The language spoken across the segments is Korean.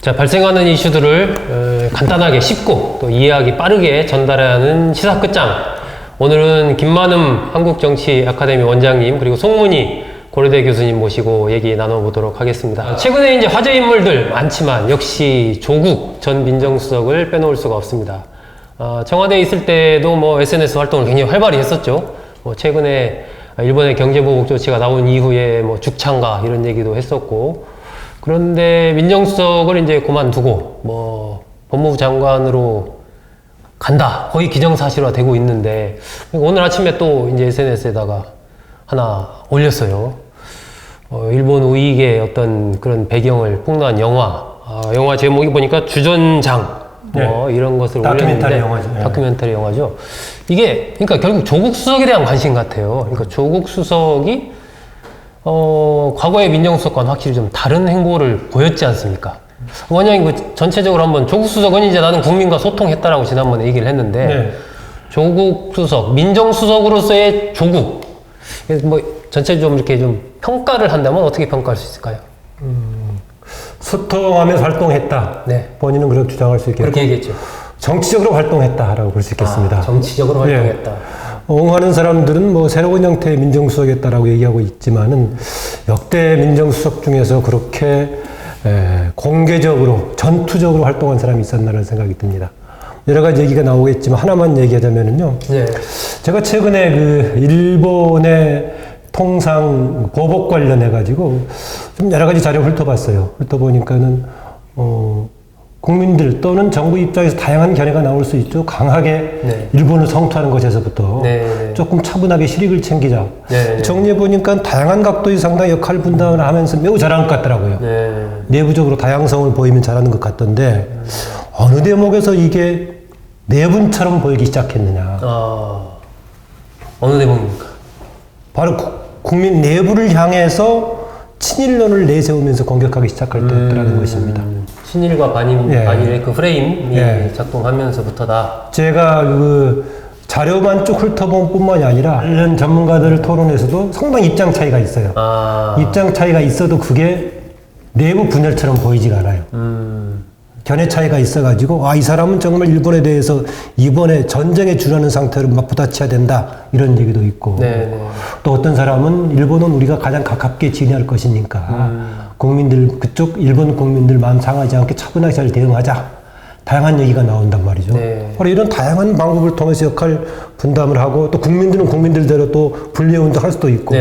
자, 발생하는 이슈들을 간단하게 쉽고 또 이해하기 빠르게 전달하는 시사 끝장. 오늘은 김만음 한국정치 아카데미 원장님 그리고 송문희 고려대 교수님 모시고 얘기 나눠보도록 하겠습니다. 최근에 이제 화제 인물들 많지만 역시 조국 전 민정수석을 빼놓을 수가 없습니다. 청와대에 있을 때도 뭐 SNS 활동을 굉장히 활발히 했었죠. 최근에 일본의 경제보복 조치가 나온 이후에 뭐 죽창가 이런 얘기도 했었고, 그런데 민정수석을 이제 그만두고 뭐 법무부 장관으로 간다, 거의 기정사실화 되고 있는데, 오늘 아침에 또 이제 SNS에다가 하나 올렸어요. 일본 우익의 어떤 그런 배경을 풍부한 영화 제목이 보니까 주전장 뭐 이런 것을 다큐멘터리 올렸는데, 영화죠. 네. 다큐멘터리 영화죠. 이게 그러니까 결국 조국 수석에 대한 관심 같아요. 그러니까 조국 수석이 과거의 민정수석과는 확실히 좀 다른 행보를 보였지 않습니까? 원장님, 그 전체적으로 한번 조국 수석은 이제 나는 국민과 소통했다라고 지난번에 얘기를 했는데, 네. 조국 수석, 민정수석으로서의 조국, 뭐 전체 좀 이렇게 좀 평가를 한다면 어떻게 평가할 수 있을까요? 소통하면서 활동했다. 네. 본인은 그렇게 주장할 수 있겠고, 그렇게 얘기했죠. 정치적으로 활동했다라고 볼 수 있겠습니다. 정치적으로 활동했다. 옹호하는 사람들은 뭐 새로운 형태의 민정수석이었다라고 얘기하고 있지만은, 역대 민정수석 중에서 그렇게 공개적으로 전투적으로 활동한 사람이 있었나라는 생각이 듭니다. 여러 가지 얘기가 나오겠지만 하나만 얘기하자면은요. 네. 제가 최근에 그 일본의 통상 보복 관련해 가지고 좀 여러 가지 자료 훑어봤어요. 훑어보니까는 국민들 또는 정부 입장에서 다양한 견해가 나올 수 있죠. 강하게 네. 일본을 성토하는 것에서부터 네. 조금 차분하게 실익을 챙기자. 네. 정리해보니까 다양한 각도에서 상당히 역할 분담을 하면서 매우 잘하는 것 같더라고요. 네. 내부적으로 다양성을 보이면 잘하는 것 같던데, 어느 대목에서 이게 내분처럼 보이기 시작했느냐. 어느 대목입니까? 바로 국민 내부를 향해서 친일론을 내세우면서 공격하기 시작할 때였다는 것입니다. 친일과 반일의 그 프레임이 작동하면서부터다. 제가 그 자료만 쭉 훑어본 뿐만이 아니라 관련 전문가들 토론에서도 상당히 입장 차이가 있어요. 입장 차이가 있어도 그게 내부 분열처럼 보이지가 않아요. 견해 차이가 있어가지고, 이 사람은 정말 일본에 대해서 이번에 전쟁에 준하는 상태로 맞부딪혀야 된다, 이런 얘기도 있고, 또 어떤 사람은 일본은 우리가 가장 가깝게 지내할 것이니까 국민들, 그쪽 일본 국민들 마음 상하지 않게 차분하게 잘 대응하자, 다양한 얘기가 나온단 말이죠. 바로 이런 다양한 방법을 통해서 역할 분담을 하고, 또 국민들은 국민들대로 또 분리운동 할 수도 있고,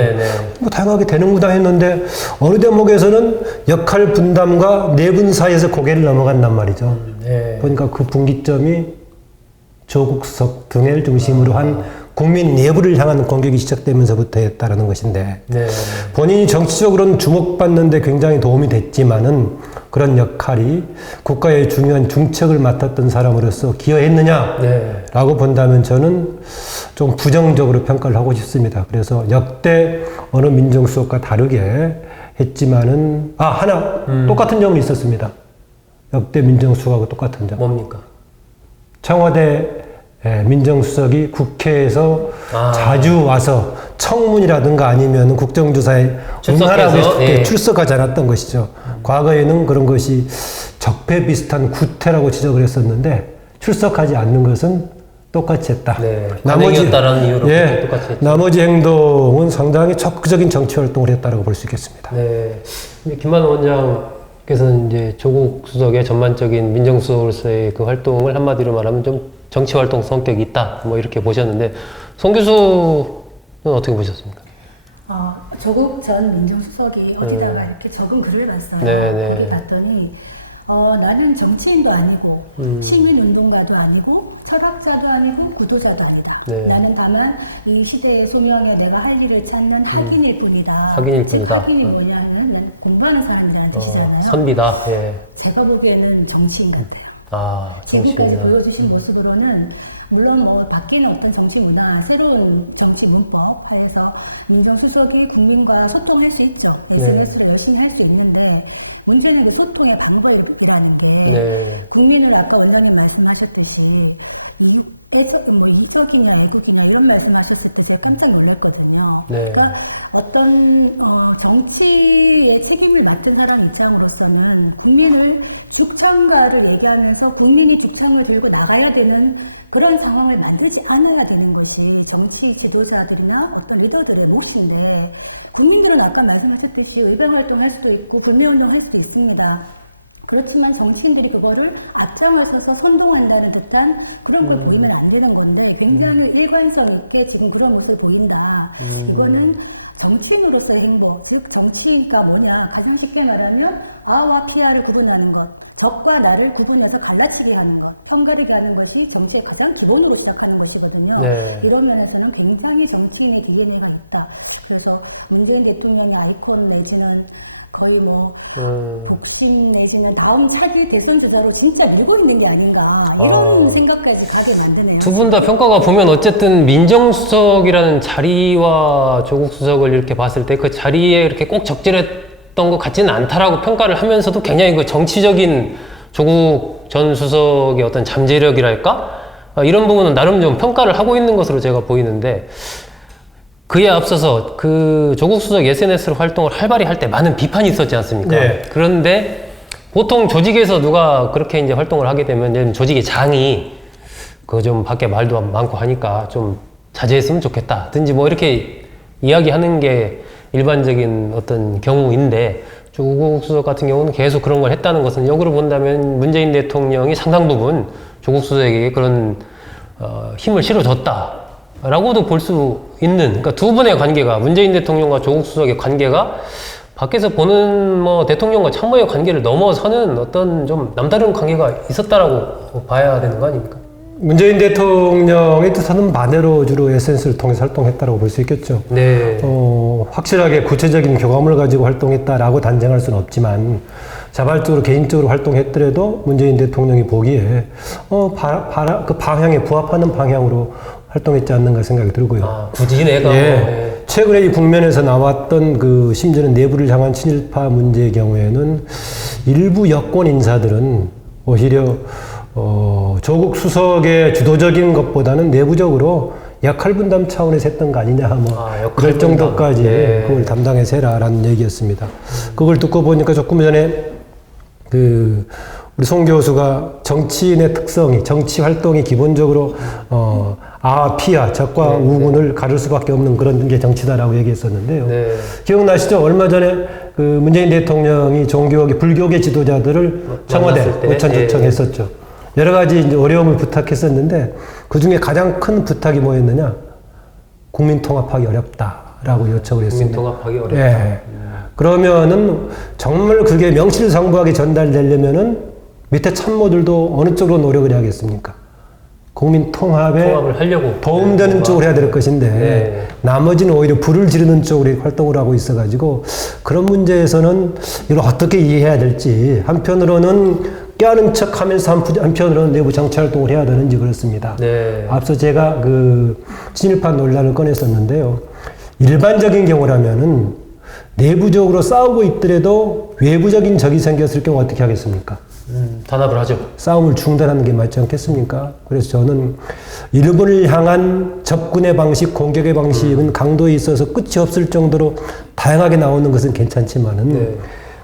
뭐 다양하게 되는구나 했는데, 어느 대목에서는 역할 분담과 내분 사이에서 고개를 넘어간단 말이죠. 그러니까 그 분기점이 조국 수석 등을 중심으로 한 국민 내부를 향한 공격이 시작되면서부터 했다라는 것인데, 본인이 정치적으로는 주목받는데 굉장히 도움이 됐지만은, 그런 역할이 국가의 중요한 중책을 맡았던 사람으로서 기여했느냐라고 본다면 저는 좀 부정적으로 평가를 하고 싶습니다. 그래서 역대 어느 민정수석과 다르게 했지만은, 하나 똑같은 점은 있었습니다. 역대 민정수석하고 똑같은 점. 뭡니까? 청와대 민정수석이 국회에서 자주 와서 청문이라든가 아니면 국정조사에 응하라고 했을 때 출석하지 않았던 것이죠. 과거에는 그런 것이 적폐 비슷한 구태라고 지적을 했었는데, 출석하지 않는 것은 똑같이 했다. 관행이었다라는 이유로 똑같이 했죠. 나머지 행동은 상당히 적극적인 정치 활동을 했다고 볼 수 있겠습니다. 김만음 원장께서는 이제 조국 수석의 전반적인 민정수석으로서의 그 활동을 한마디로 말하면 좀 정치 활동 성격이 있다, 뭐 이렇게 보셨는데, 송 교수는 어떻게 보셨습니까? 조국 전 민정수석이 어디다가 이렇게 적은 글을 봤어요. 거기 봤더니 나는 정치인도 아니고 시민운동가도 아니고 철학자도 아니고 구도자도 아니다. 나는 다만 이 시대의 소명에 내가 할 일을 찾는 학인일 뿐이다. 학인일 뿐이다. 학인이 뭐냐면 공부하는 사람이라는 뜻이잖아요. 선비다. 제가 보기에는 정치인 같아요. 지금까지 보여주신 모습으로는 물론 뭐 바뀌는 어떤 정치 문화, 새로운 정치 문법 해서 민정수석이 국민과 소통할 수 있죠. SNS로 열심히 할 수 있는데, 문제는 그 소통의 방법이라는데, 국민을 아까 원장님 말씀하셨듯이 이적이냐 애국이냐 이런 말씀하셨을 때 제가 깜짝 놀랐거든요. 네. 그러니까 어떤 정치의 책임을 맡은 사람 입장으로서는 국민을 죽창가를 얘기하면서 국민이 죽창을 들고 나가야 되는 그런 상황을 만들지 않아야 되는 것이 정치 지도자들이나 어떤 리더들의 몫인데, 국민들은 아까 말씀하셨듯이 의병활동할 수도 있고 불매운동할 수도 있습니다. 그렇지만 정치인들이 그거를 앞장서서 선동한다는 듯한 그런 걸 보이면 안 되는 건데, 굉장히 일관성 있게 지금 그런 모습을 보인다. 이거는 정치인으로서의 행보, 즉 정치가 뭐냐, 가장 쉽게 말하면 아와 피아를 구분하는 것, 적과 나를 구분해서 갈라치게 하는 것, 헝가리게 하는 것이 정치의 가장 기본으로 시작하는 것이거든요. 네. 이런 면에서는 굉장히 정치인의 DNA가 있다. 그래서 문재인 대통령의 아이콘 내지는 거의 복심 내지는 다음 차기 대선 주자로 진짜 밀고 있는 게 아닌가, 이런 생각까지 가게 만드네요. 두 분 다 평가가 보면 어쨌든 민정수석이라는 자리와 조국 수석을 이렇게 봤을 때 그 자리에 이렇게 꼭 적절했던 것 같지는 않다라고 평가를 하면서도 굉장히 그 정치적인 조국 전 수석의 어떤 잠재력이랄까? 이런 부분은 나름 좀 평가를 하고 있는 것으로 제가 보이는데, 그에 앞서서 그 조국 수석 SNS로 활동을 활발히 할 때 많은 비판이 있었지 않습니까? 네. 그런데 보통 조직에서 누가 그렇게 이제 활동을 하게 되면 조직의 장이 그 좀 밖에 말도 많고 하니까 좀 자제했으면 좋겠다든지 뭐 이렇게 이야기하는 게 일반적인 어떤 경우인데, 조국 수석 같은 경우는 계속 그런 걸 했다는 것은 역으로 본다면 문재인 대통령이 상당 부분 조국 수석에게 그런 힘을 실어줬다라고도 볼 수 있는, 그러니까 두 분의 관계가, 문재인 대통령과 조국 수석의 관계가 밖에서 보는 뭐 대통령과 참모의 관계를 넘어서는 어떤 좀 남다른 관계가 있었다라고 봐야 되는 거 아닙니까? 문재인 대통령의 뜻하는 바대로 주로 SNS를 통해서 활동했다고 볼 수 있겠죠. 네. 확실하게 구체적인 교감을 가지고 활동했다라고 단정할 수는 없지만, 자발적으로 개인적으로 활동했더라도 문재인 대통령이 보기에 그 방향에 부합하는 방향으로 활동했지 않는가 생각이 들고요. 굳이 내가 예. 최근에 이 국면에서 나왔던 그 심지어는 내부를 향한 친일파 문제의 경우에는 일부 여권 인사들은 오히려 조국 수석의 주도적인 것보다는 내부적으로 역할 분담 차원에서 했던 거 아니냐, 그럴 정도까지 그걸 담당해서 해라라는 얘기였습니다. 그걸 듣고 보니까 조금 전에 우리 송 교수가 정치인의 특성이, 정치 활동이 기본적으로 피와 적과 우군을 가를 수밖에 없는 그런 게 정치다라고 얘기했었는데요. 네. 기억나시죠? 얼마 전에 그 문재인 대통령이 불교계 지도자들을 청와대 오찬 초청했었죠. 여러 가지 이제 어려움을 부탁했었는데, 그 중에 가장 큰 부탁이 뭐였느냐? 국민 통합하기 어렵다라고 요청을 했습니다. 국민 통합하기 어렵다. 예. 그러면은 정말 그게 명실상부하게 전달되려면은 밑에 참모들도 어느 쪽으로 노력을 해야겠습니까? 국민 통합을 하려고 도움되는 쪽으로 해야 될 것인데, 나머지는 오히려 불을 지르는 쪽으로 활동을 하고 있어가지고, 그런 문제에서는 이걸 어떻게 이해해야 될지, 한편으로는 껴안은 척 하면서 한편으로는 내부 정치 활동을 해야 되는지 그렇습니다. 네. 앞서 제가 그 친일파 논란을 꺼냈었는데요. 일반적인 경우라면은 내부적으로 싸우고 있더라도 외부적인 적이 생겼을 경우 어떻게 하겠습니까? 단합을 하죠. 싸움을 중단하는 게 맞지 않겠습니까? 그래서 저는 일본을 향한 접근의 방식, 공격의 방식은 강도에 있어서 끝이 없을 정도로 다양하게 나오는 것은 괜찮지만은,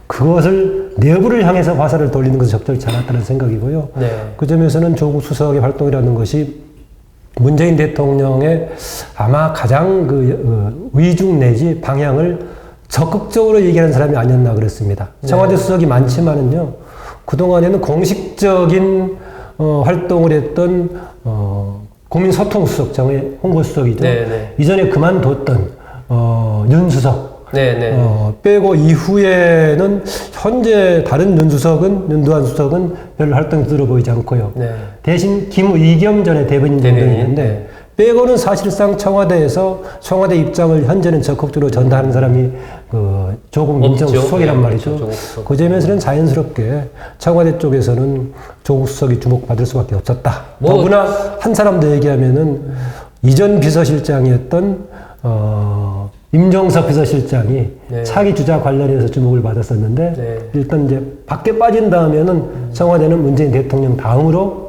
그것을 내부를 향해서 화살을 돌리는 것은 적절치 않았다는 생각이고요. 그 점에서는 조국 수석의 활동이라는 것이 문재인 대통령의 아마 가장 위중 내지 방향을 적극적으로 얘기하는 사람이 아니었나 그랬습니다. 청와대 수석이 많지만은요, 그동안에는 공식적인 활동을 했던 국민소통수석, 정의 홍보수석이죠. 이전에 그만뒀던 윤 수석 빼고 이후에는 현재 다른 윤두한 수석은 별로 활동이 들어 보이지 않고요. 대신 김의겸 전에 대변인 정도 있는데, 빼고는 사실상 청와대에서 청와대 입장을 현재는 적극적으로 전달하는 사람이 조국 민정수석이란 말이죠. 그 점에서는 자연스럽게 청와대 쪽에서는 조국 수석이 주목받을 수밖에 없었다. 더구나 한 사람 더 얘기하면은 이전 비서실장이었던 임종석 비서실장이 차기 주자 관련해서 주목을 받았었는데, 일단 이제 밖에 빠진 다음에는 청와대는 문재인 대통령 다음으로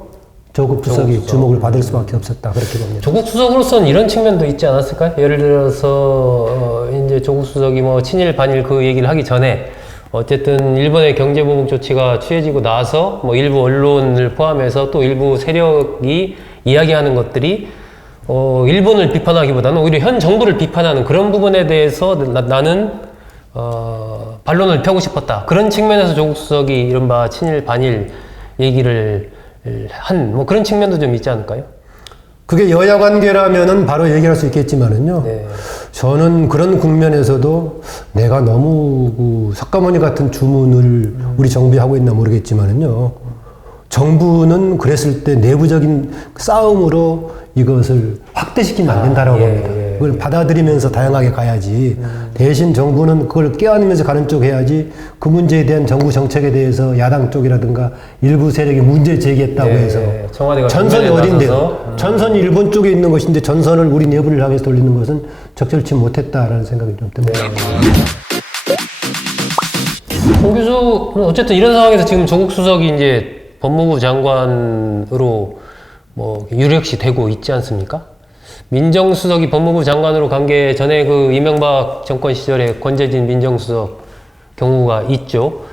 조국 수석이 주목을 받을 수밖에 없었다 그렇게 봅니다. 조국 수석으로서는 이런 측면도 있지 않았을까요? 예를 들어서 이제 조국 수석이 뭐 친일 반일 그 얘기를 하기 전에 어쨌든 일본의 경제 보복 조치가 취해지고 나서 뭐 일부 언론을 포함해서 또 일부 세력이 이야기하는 것들이 일본을 비판하기보다는 오히려 현 정부를 비판하는 그런 부분에 대해서 나는 반론을 펴고 싶었다. 그런 측면에서 조국 수석이 이른바 친일 반일 얘기를 한 뭐 그런 측면도 좀 있지 않을까요? 그게 여야 관계라면은 바로 얘기할 수 있겠지만은요. 네. 저는 그런 국면에서도 내가 너무 그 석가모니 같은 주문을 우리 정부에 하고 있나 모르겠지만은요. 정부는 그랬을 때 내부적인 싸움으로 이것을 확대시키면 안 된다라고 봅니다. 그걸 받아들이면서 다양하게 가야지. 대신 정부는 그걸 껴안으면서 가는 쪽 해야지. 그 문제에 대한 정부 정책에 대해서 야당 쪽이라든가 일부 세력이 문제 제기했다고 해서 청와대가 전선이 어딘데요? 전선이 일본 쪽에 있는 것인데 전선을 우리 내부를 향해서 돌리는 것은 적절치 못했다라는 생각이 좀 듭니다. 홍 교수는 어쨌든 이런 상황에서 지금 조국 수석이 이제 법무부 장관으로 뭐 유력시 되고 있지 않습니까? 민정수석이 법무부 장관으로 간 게 전에 그 이명박 정권 시절에 권재진 민정수석 경우가 있죠.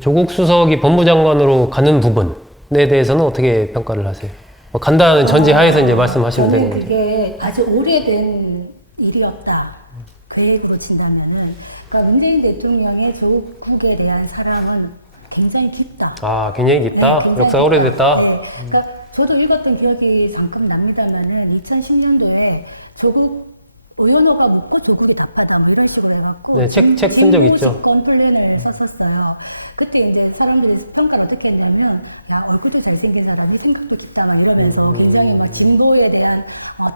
조국 수석이 법무장관으로 가는 부분에 대해서는 어떻게 평가를 하세요? 뭐 간다는 전제하에서 이제 말씀하시면 되는 거죠. 그게 아주 오래된 일이었다. 계획으로 친다면은, 그러니까 문재인 대통령의 조국에 대한 사랑은 굉장히 깊다. 아, 굉장히 깊다? 네, 굉장히 역사가 오래됐다? 네. 그러니까 저도 읽었던 기억이 잠깐 납니다만은 2010년도에 조국 의원호가 묻고 조국이 답하다 뭐 이런 식으로 해갖고 네, 책 쓴 적 있죠. 플랜을 썼었어요. 그때 이제 사람들이 평가를 어떻게 했냐면 얼굴도 잘생긴 사람이 생각도 깊다 막 이러면서 굉장히 막 진보에 대한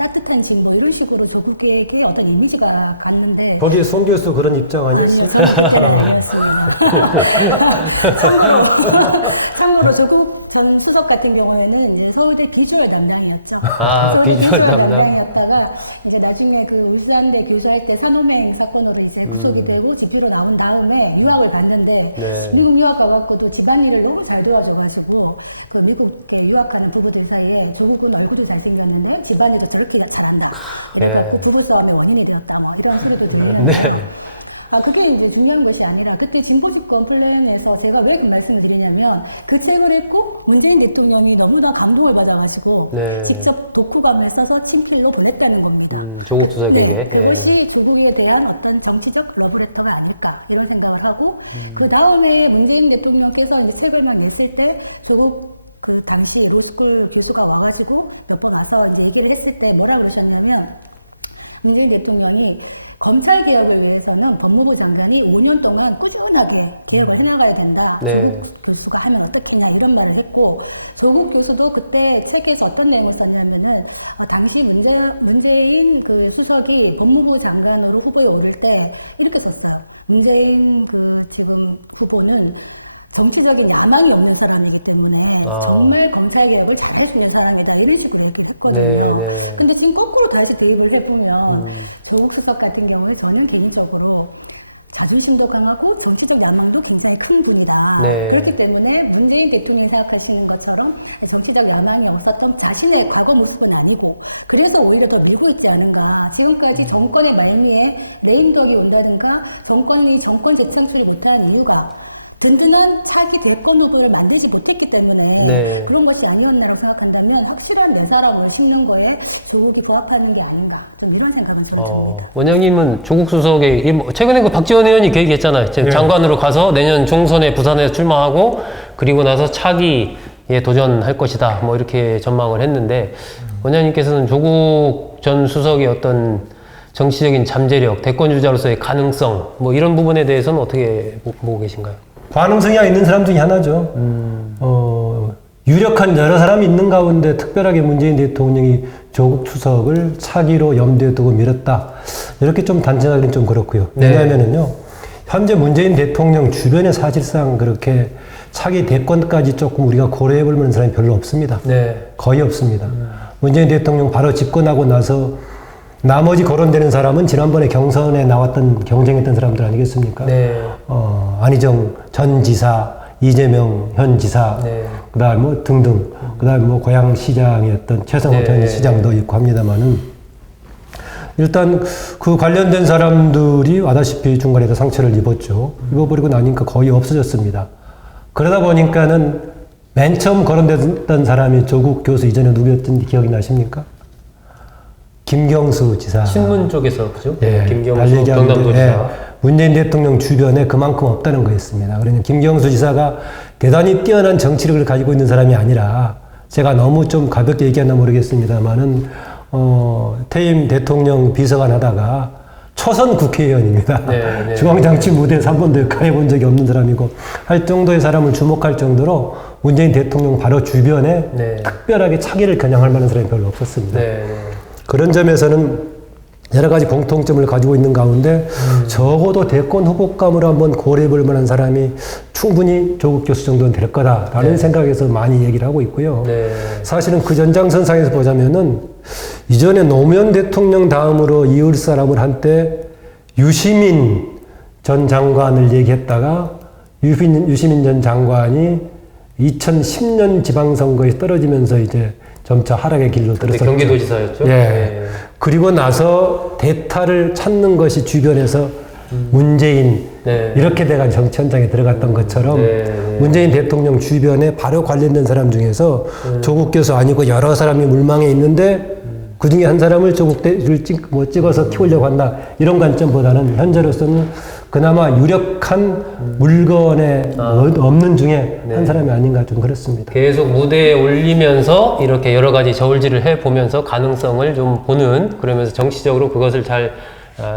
따뜻한 진보 이런 식으로 조국에게 어떤 이미지가 갔는데 거기에 송 교수 그런 입장 아니었어요? 참고로 조국 전 수석 같은 경우에는 이제 서울대 비주얼 담당이었죠. 아, 비주얼 담당. 담당이었다가 이제 나중에 그 울산대 교수할 때 산호맹 사건으로 이제 구속이 되고 집주로 나온 다음에 유학을 갔는데 네. 미국 유학 가갖고도 집안일로 잘 도와줘가지고 그 미국에 유학하는 부부들 사이에 조국은 얼굴도 잘생겼는데 집안일을 저렇게 잘한다. 예. 그 부부 싸움의 원인이 되었다. 막 이런 소리도 들리는 네. 그게 이제 중요한 것이 아니라 그때 진보집권 플랜에서 제가 왜 이 말씀을 드리냐면 그 책을 읽고 문재인 대통령이 너무나 감동을 받아가지고 네. 직접 독후감을 써서 친필로 보냈다는 겁니다. 조국 수석에게. 네, 그것이 조국에 대한 어떤 정치적 러브레터가 아닐까 이런 생각을 하고 그 다음에 문재인 대통령께서 이 책을만 냈을 때 조국 그 당시 로스쿨 교수가 와가지고 몇 번 와서 이제 얘기를 했을 때 뭐라 그러셨냐면 문재인 대통령이 검찰개혁을 위해서는 법무부 장관이 5년 동안 꾸준하게 개혁을 해나가야 된다. 네. 조국 교수가 하면 어떻겠냐 이런 말을 했고 조국 교수도 그때 책에서 어떤 내용을 썼냐면은 당시 문재인 그 수석이 법무부 장관으로 후보에 오를 때 이렇게 썼어요. 문재인 그 지금 후보는 정치적인 야망이 없는 사람이기 때문에 정말 검찰개혁을 잘할 수 있는 사람이다 이런 식으로 이렇게 듣거든요. 네. 근데 지금 거꾸로 다시 대입을 해보면 조국 수석 같은 경우에 저는 개인적으로 자존심도 강하고 정치적 야망도 굉장히 큰 분이다. 네. 그렇기 때문에 문재인 대통령이 생각하시는 것처럼 정치적 야망이 없었던 자신의 과거 모습은 아니고 그래서 오히려 더 밀고 있지 않은가. 지금까지 정권의 말미에 레임덕이 온다든가 정권 재창출을 못한 이유가 든든한 차기 대권 후보를 만들지 못했기 때문에 네. 그런 것이 아니었나라고 생각한다면 확실한 내 사람을 심는 거에 조국이 부합하는 게 아닌가 좀 이런 생각을 좀 원장님은 조국 수석의 최근에 그 박지원 의원이 그 얘기했잖아요. 장관으로 가서 내년 총선에 부산에 출마하고 그리고 나서 차기에 도전할 것이다. 뭐 이렇게 전망을 했는데 원장님께서는 조국 전 수석의 어떤 정치적인 잠재력, 대권 주자로서의 가능성 뭐 이런 부분에 대해서는 어떻게 보고 계신가요? 가능성이 있는 사람 중에 하나죠. 유력한 여러 사람이 있는 가운데 특별하게 문재인 대통령이 조국 수석을 차기로 염두에 두고 밀었다. 이렇게 좀 단정하기는 좀 그렇고요. 왜냐하면은요, 현재 문재인 대통령 주변에 사실상 그렇게 차기 대권까지 조금 우리가 고려해 볼 만한 사람이 별로 없습니다. 네. 거의 없습니다. 문재인 대통령 바로 집권하고 나서 나머지 거론되는 사람은 지난번에 경선에 나왔던 경쟁했던 사람들 아니겠습니까? 네. 안희정 전 지사, 이재명 현 지사, 네. 그다음 뭐 등등. 그다음에 뭐 고양시장이었던 최성호 전 시장도 있고 합니다만은 일단 그 관련된 사람들이 아다시피 중간에서 상처를 입었죠. 입어버리고 나니까 거의 없어졌습니다. 그러다 보니까는 맨 처음 거론됐던 사람이 조국 교수 이전에 누구였던지 기억이 나십니까? 김경수 지사. 신문 쪽에서 그죠? 네, 김경수 경남도지사. 문재인 대통령 주변에 그만큼 없다는 거였습니다. 그러니 김경수 지사가 대단히 뛰어난 정치력을 가지고 있는 사람이 아니라 제가 너무 좀 가볍게 얘기했나 모르겠습니다만은 퇴임 대통령 비서관 하다가 초선 국회의원입니다. 네. 중앙정치 무대에서 한 번도 역할해 본 적이 없는 사람이고 할 정도의 사람을 주목할 정도로 문재인 대통령 바로 주변에 특별하게 차기를 겨냥할 만한 사람이 별로 없었습니다. 그런 점에서는 여러 가지 공통점을 가지고 있는 가운데 적어도 대권 후보감으로 한번 고려해 볼 만한 사람이 충분히 조국 교수 정도는 될 거다라는 생각에서 많이 얘기를 하고 있고요. 사실은 그 전장선상에서 보자면은 이전에 노무현 대통령 다음으로 이을 사람을 한때 유시민 전 장관을 얘기했다가 유시민 전 장관이 2010년 지방선거에 떨어지면서 이제 점차 하락의 길로 들어섰죠. 경기도지사였죠. 그리고 나서 대타를 찾는 것이 주변에서 문재인 이렇게 돼가 정치 현장에 들어갔던 것처럼 문재인 대통령 주변에 바로 관련된 사람 중에서 조국 교수 아니고 여러 사람이 물망에 있는데 그 중에 한 사람을 조국대를 찍어서 키우려고 한다 이런 관점보다는 현재로서는 그나마 유력한 물건에 없는 중에 한 사람이 아닌가 좀 그렇습니다. 계속 무대에 올리면서 이렇게 여러 가지 저울질을 해보면서 가능성을 좀 보는, 그러면서 정치적으로 그것을 잘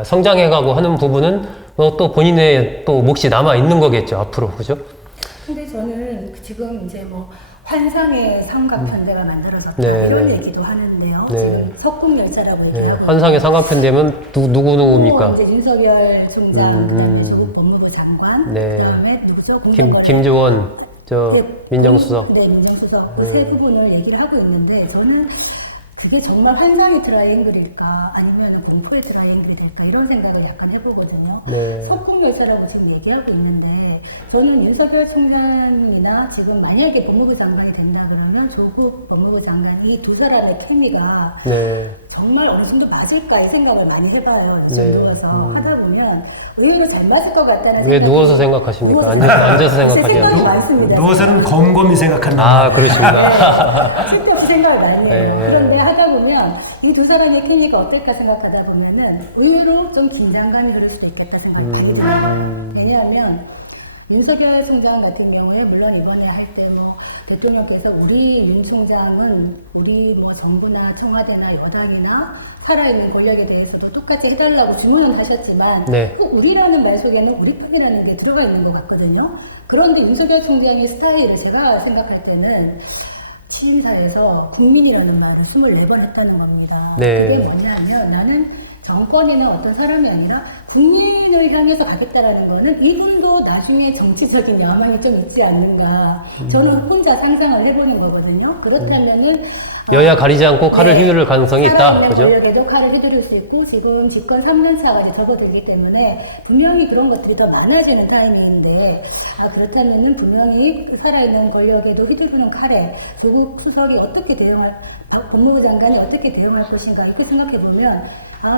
성장해가고 하는 부분은 또 본인의 또 몫이 남아 있는 거겠죠, 앞으로. 그죠? 근데 저는 지금 이제 뭐 환상의 삼각편대가 만들어졌다 이런 얘기도 하는데요. 지금 석궁열차라고 얘기하고 환상의 삼각편대면 누구입니까? 이제 윤석열 총장, 그다음에 조국 법무부 장관, 그다음에 누구죠? 김주원 민정수석. 민정수석 그 세 부분을 얘기를 하고 있는데 저는 그게 정말 환상의 트라이앵글일까 아니면 공포의 트라이앵글이 될까 이런 생각을 약간 해보거든요. 석궁열차라고 지금 얘기하고 있는데 저는 윤석열 총장이나 지금 만약에 법무부 장관이 된다 그러면 조국 법무부 장관이 두 사람의 케미가 정말 어느 정도 맞을까 이 생각을 많이 해봐요. 누워서 하다 보면 의외로 잘 맞을 것 같다는. 왜 누워서 생각하십니까? 앉아서 생각하지 생각이 많습니다. 누워서는 곰곰이 생각한다. 그러십니까? 쓸데없이 생각을 많이 해요. 그런데 하다 보면 이 두 사람의 케미가 어떨까 생각하다 보면은 의외로 좀 긴장감이 흐를 수도 있겠다 생각이 많이 들어요. 왜냐하면 윤석열 총장 같은 경우에 물론 이번에 할 때 뭐 대통령께서 우리 윤 총장은 우리 뭐 정부나 청와대나 여당이나 살아있는 권력에 대해서도 똑같이 해달라고 주문은 하셨지만 꼭 우리라는 말 속에는 우리 편이라는 게 들어가 있는 것 같거든요. 그런데 윤석열 총장의 스타일을 제가 생각할 때는 취임사에서 국민이라는 말을 24번 했다는 겁니다. 그게 뭐냐면 나는 정권이나 어떤 사람이 아니라 국민을 향해서 가겠다라는 거는 이분도 나중에 정치적인 야망이 좀 있지 않는가. 저는 혼자 상상을 해보는 거거든요. 그렇다면은 여야 가리지 않고 칼을 휘두를 가능성이 있다. 그죠? 권력에도 칼을 휘두를 수 있고 지금 집권 3년차가 이제 접어들기 때문에 분명히 그런 것들이 더 많아지는 타이밍인데 그렇다면은 분명히 살아있는 권력에도 휘두르는 칼에 조국 수석이 어떻게 대응할, 법무부 장관이 어떻게 대응할 것인가 이렇게 생각해 보면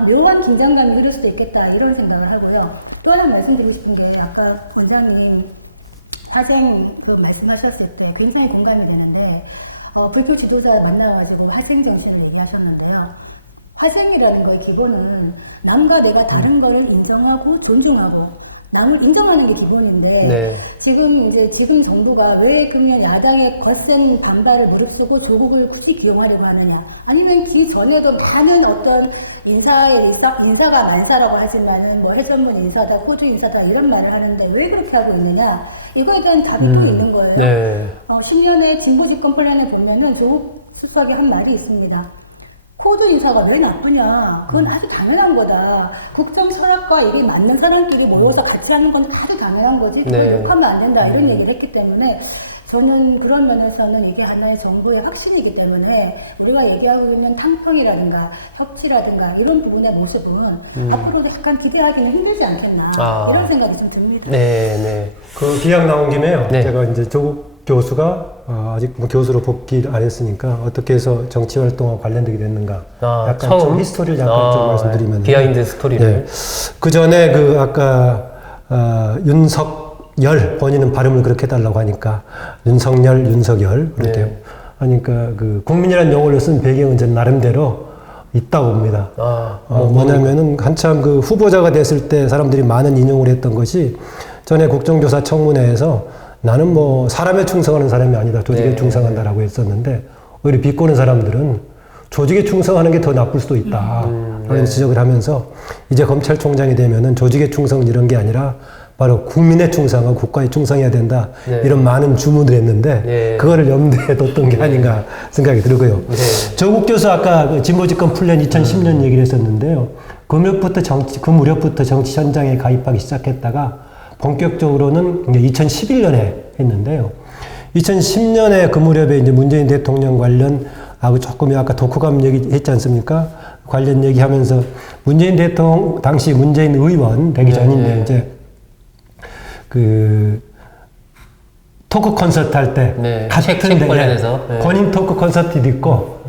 묘한 긴장감이 흐를 수도 있겠다 이런 생각을 하고요. 또 하나 말씀드리고 싶은 게 아까 원장님 화생 말씀하셨을 때 굉장히 공감이 되는데 불교 지도자 만나가지고 화생 정신을 얘기하셨는데요. 화생이라는 거의 기본은 남과 내가 다른 거를 인정하고 존중하고 남을 인정하는 게 기본인데 지금 정부가 왜 그러면 야당의 거센 반발을 무릅쓰고 조국을 굳이 기용하려고 하느냐? 아니면 그 전에도 많은 어떤 인사가 만사라고 하지만은 뭐 해전문 인사다, 호주 인사다 이런 말을 하는데 왜 그렇게 하고 있느냐? 이거에 대한 답이 또 있는 거예요. 10년의 진보 집권 플랜에 보면은 조국 수석이 한 말이 있습니다. 코드 인사가 왜 나쁘냐? 그건 아주 당연한 거다. 국정 철학과 이게 맞는 사람끼리 모여서 같이 하는 건 아주 당연한 거지. 그걸 욕하면 안 된다. 이런 얘기를 했기 때문에 저는 그런 면에서는 이게 하나의 정부의 확신이기 때문에 우리가 얘기하고 있는 탐평이라든가 협치라든가 이런 부분의 모습은 앞으로도 약간 기대하기는 힘들지 않겠나 이런 생각이 좀 듭니다. 그 기약 나온 김에요. 제가 이제 조국 교수가 아직 뭐 교수로 복귀 안 했으니까 어떻게 해서 정치 활동과 관련되게 됐는가. 약간 처음? 좀 히스토리를 약간 좀 말씀드리면. 비하인드 스토리를. 네. 그 전에 그 아까 윤석열 본인은 발음을 그렇게 해달라고 하니까 윤석열, 윤석열 그렇게 네. 하니까 그 국민이라는 용어를 쓴 배경은 전 나름대로 있다고 봅니다. 뭐냐면은 한참 그 후보자가 됐을 때 사람들이 많은 인용을 했던 것이 전에 국정조사 청문회에서 나는 뭐 사람에 충성하는 사람이 아니다. 조직에 네. 충성한다라고 했었는데 오히려 비꼬는 사람들은 조직에 충성하는 게 더 나쁠 수도 있다. 라는 지적을 하면서 이제 검찰총장이 되면은 조직에 충성 이런 게 아니라 바로 국민의 충성하고 국가에 충성해야 된다. 네. 이런 많은 주문을 했는데 네. 그거를 염두에 뒀던 게 아닌가 생각이 들고요. 네. 조국 교수 아까 그 진보집권 플랜 2010년 얘기를 했었는데요. 그 무렵부터 정치 현장에 가입하기 시작했다가 본격적으로는 이제 2011년에 했는데요. 2010년에 그 무렵에 이제 문재인 대통령 관련 조금 아까 독후감 얘기했지 않습니까? 관련 얘기하면서 문재인 대통령 당시 문재인 의원 되기 전인데 이제 그 토크 콘서트 할 때 책 관련해서 본인 토크 콘서트도 있고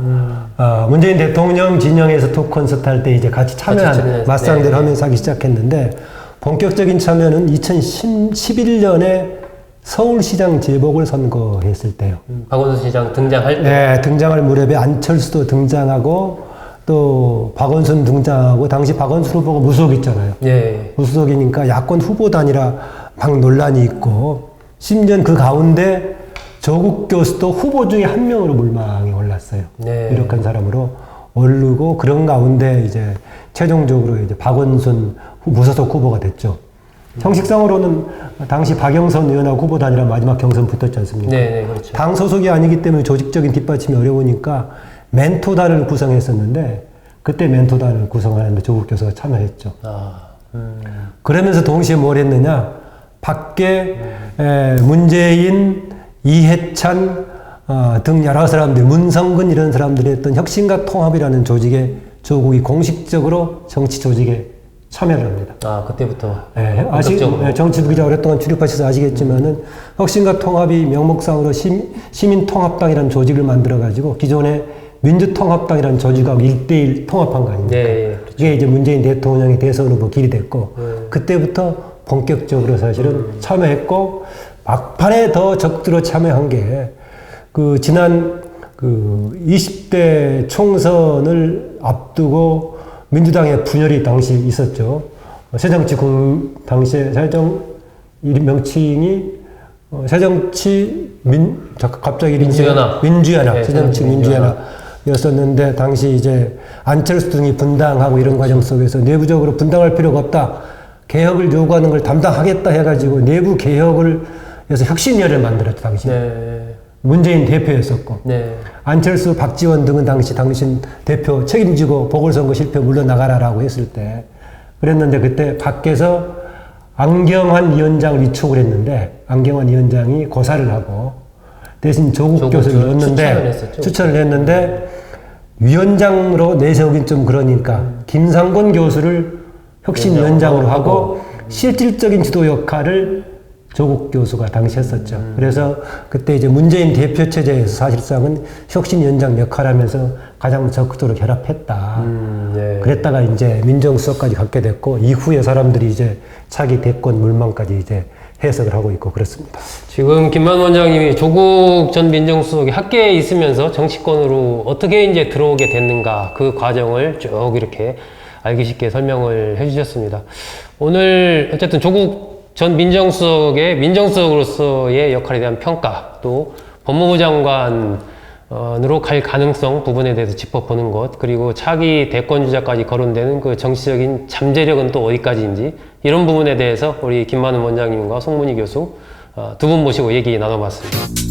문재인 대통령 진영에서 토크 콘서트 할 때 이제 같이 참여한 맞상대를 하면서 하기 시작했는데 본격적인 참여는 2011년에 서울시장 재보궐 선거했을 때요. 박원순 시장 등장할 때. 네, 등장할 무렵에 안철수도 등장하고 또 박원순 등장하고 당시 박원순 후보가 무소속이잖아요. 네. 무소속이니까 야권 후보단이라 막 논란이 있고 심지어 그 가운데 조국 교수도 후보 중에 한 명으로 물망에 올랐어요. 네. 유력한 사람으로 오르고 그런 가운데 이제 최종적으로 이제 박원순 무소속 후보가 됐죠. 형식상으로는 당시 박영선 의원하고 후보단이라 마지막 경선 붙었지 않습니까? 네, 그렇죠. 당 소속이 아니기 때문에 조직적인 뒷받침이 어려우니까 멘토단을 구성했었는데 그때 멘토단을 구성하는데 조국 교수가 참여했죠. 그러면서 동시에 뭘 했느냐? 밖에 문재인, 이해찬 등 여러 사람들, 문성근 이런 사람들이 했던 혁신과 통합이라는 조직에 조국이 공식적으로 정치 조직에 참여를 합니다. 그때부터. 정치부 기자 오랫동안 출입하셔서 아시겠지만은 혁신과 통합이 명목상으로 시민통합당이라는 조직을 만들어가지고 기존의 민주통합당이라는 조직하고 1대1 통합한 거 아닙니까? 네, 이게 이제 문재인 대통령의 대선 후보 길이 됐고 그때부터 본격적으로 사실은 참여했고 막판에 더 적극적으로 참여한 게 그 지난 그 20대 총선을 앞두고 민주당의 분열이 당시 있었죠. 새정치국 당시에 명칭이 갑자기 민주연합. 네, 새정치 민주연합이었었는데 당시 이제 안철수 등이 분당하고 이런 과정 속에서 내부적으로 분당할 필요가 없다. 개혁을 요구하는 걸 담당하겠다 해가지고 내부 개혁을 해서 혁신위원회를 만들었죠, 당시. 문재인 대표였었고. 안철수, 박지원 등은 당신 대표 책임지고 보궐선거 실패 물러나가라라고 했을 때 그랬는데 그때 밖에서 안경환 위원장을 위촉을 했는데 안경환 위원장이 고사를 하고 대신 조국 교수를 넣었는데 추천을 했는데 위원장으로 내세우긴 좀 그러니까 김상곤 교수를 혁신위원장으로 하고 실질적인 지도 역할을 조국 교수가 당시 했었죠. 그래서 그때 이제 문재인 대표 체제에서 사실상은 혁신위원장 역할을 하면서 가장 적극적으로 결합했다. 그랬다가 이제 민정수석까지 갖게 됐고 이후에 사람들이 이제 차기 대권 물망까지 이제 해석을 하고 있고 그렇습니다. 지금 김만우 원장님이 조국 전 민정수석이 학계에 있으면서 정치권으로 어떻게 이제 들어오게 됐는가 그 과정을 쭉 이렇게 알기 쉽게 설명을 해주셨습니다. 오늘 어쨌든 조국 전 민정수석의 민정수석으로서의 역할에 대한 평가 또 법무부 장관으로 갈 가능성 부분에 대해서 짚어보는 것 그리고 차기 대권주자까지 거론되는 그 정치적인 잠재력은 또 어디까지인지 이런 부분에 대해서 우리 김만우 원장님과 송문희 교수 두 분 모시고 얘기 나눠봤습니다.